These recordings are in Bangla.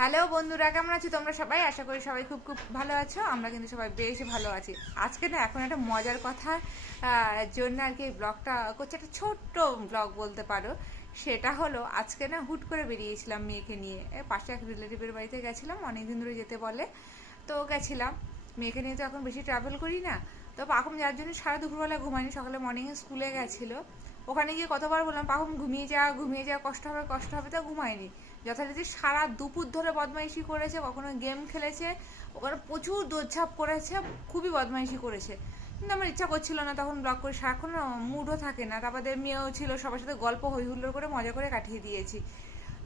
হ্যালো বন্ধুরা, কেমন আছো তোমরা সবাই? আশা করি সবাই খুব খুব ভালো আছো। আমরা কিন্তু সবাই বেশ ভালো আছি। আজকে না এখন একটা মজার কথা জন্য আর কি ব্লগটা করছে, একটা ছোট্ট ব্লগ বলতে পারো। সেটা হলো আজকে না হুট করে বেরিয়েছিলাম মেয়েকে নিয়ে, পাশে এক রিলেটিভের বাড়িতে গেছিলাম, অনেকদিন ধরে যেতে বলে, তো গেছিলাম। মেয়েকে নিয়ে তো এখন বেশি ট্রাভেল করি না, তো পাখুম যার জন্য সারা দুপুরবেলা ঘুমায়নি, সকালে মর্নিংয়ে স্কুলে গেছিলো। ওখানে গিয়ে কতবার বললাম পাখুম ঘুমিয়ে যা, কষ্ট হবে, তো ঘুমায়নি। যথারীতি সারা দুপুর ধরে বদমাইশি করেছে, কখনো গেম খেলেছে, ওখানে প্রচুর দৌড়ঝাঁপ করেছে, খুবই বদমাইশি করেছে। কিন্তু আমার ইচ্ছা করছিল না তখন ব্লগ করে, সারাক্ষণ মুডও থাকে না, তারপরে মেয়েও ছিল, সবার সাথে গল্প হই হুল্লোড় করে মজা করে কাটিয়ে দিয়েছি।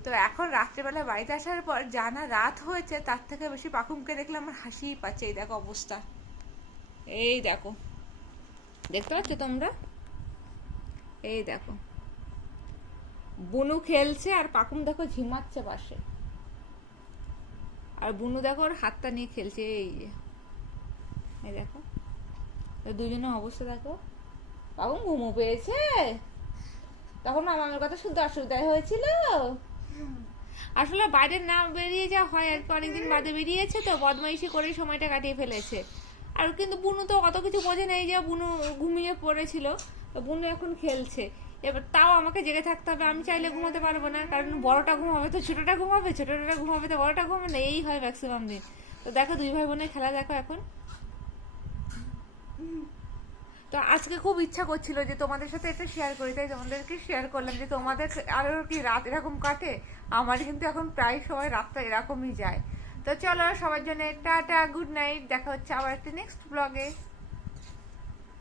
তো এখন রাত্রেবেলা বাড়িতে আসার পর জানা রাত হয়েছে, তার থেকে বেশি পাখুমকে দেখলে আমার হাসিই পাচ্ছে। এই দেখো অবস্থা, এই দেখো, দেখতে পাচ্ছ তোমরা? এই দেখো, বুনু খেলছে আর পাকুম দেখো ঝিমাচ্ছে পাশে, আর বুনু দেখো ওর হাতটা নিয়ে খেলছে। এই দেখো দুজনের অবস্থা দেখো। পাকুম ঘুমো পেয়েছে, তখন মামার কথা শুনতে অসুবিধাই হয়েছিল। আসলে বাইরে না বেরিয়ে যা হয় আর কি, অনেকদিন বাদে বেরিয়েছে তো বদমাইশি করে সময়টা কাটিয়ে ফেলেছে। আর কিন্তু বুনু তো অত কিছু বোঝে নাই, যে বুনু ঘুমিয়ে পড়েছিল, বুনু এখন খেলছে। এবার তাও আমাকে জেগে থাকতে হবে, আমি চাইলে ঘুমাতে পারবো না, কারণ বড়টা ঘুমাবে তো ছোটটা ঘুমাবে, ছোটটা ঘুমাবে তো বড়টা ঘুমাবে না, এই হয় ম্যাক্সিমাম দিন। তো দেখো দুই ভাই বোনের খেলা দেখো এখন। তো আজকে খুব ইচ্ছা করছিল যে তোমাদের সাথে এটা শেয়ার করি, তাই তোমাদেরকে শেয়ার করলাম যে তোমাদের আরও কি রাত এরকম কাটে। আমার কিন্তু এখন প্রায় সময় রাতটা এরকমই যায়। তো চলো সবার জন্য টাটা, গুড নাইট, দেখা হচ্ছে আবার একটা নেক্সট ব্লগে।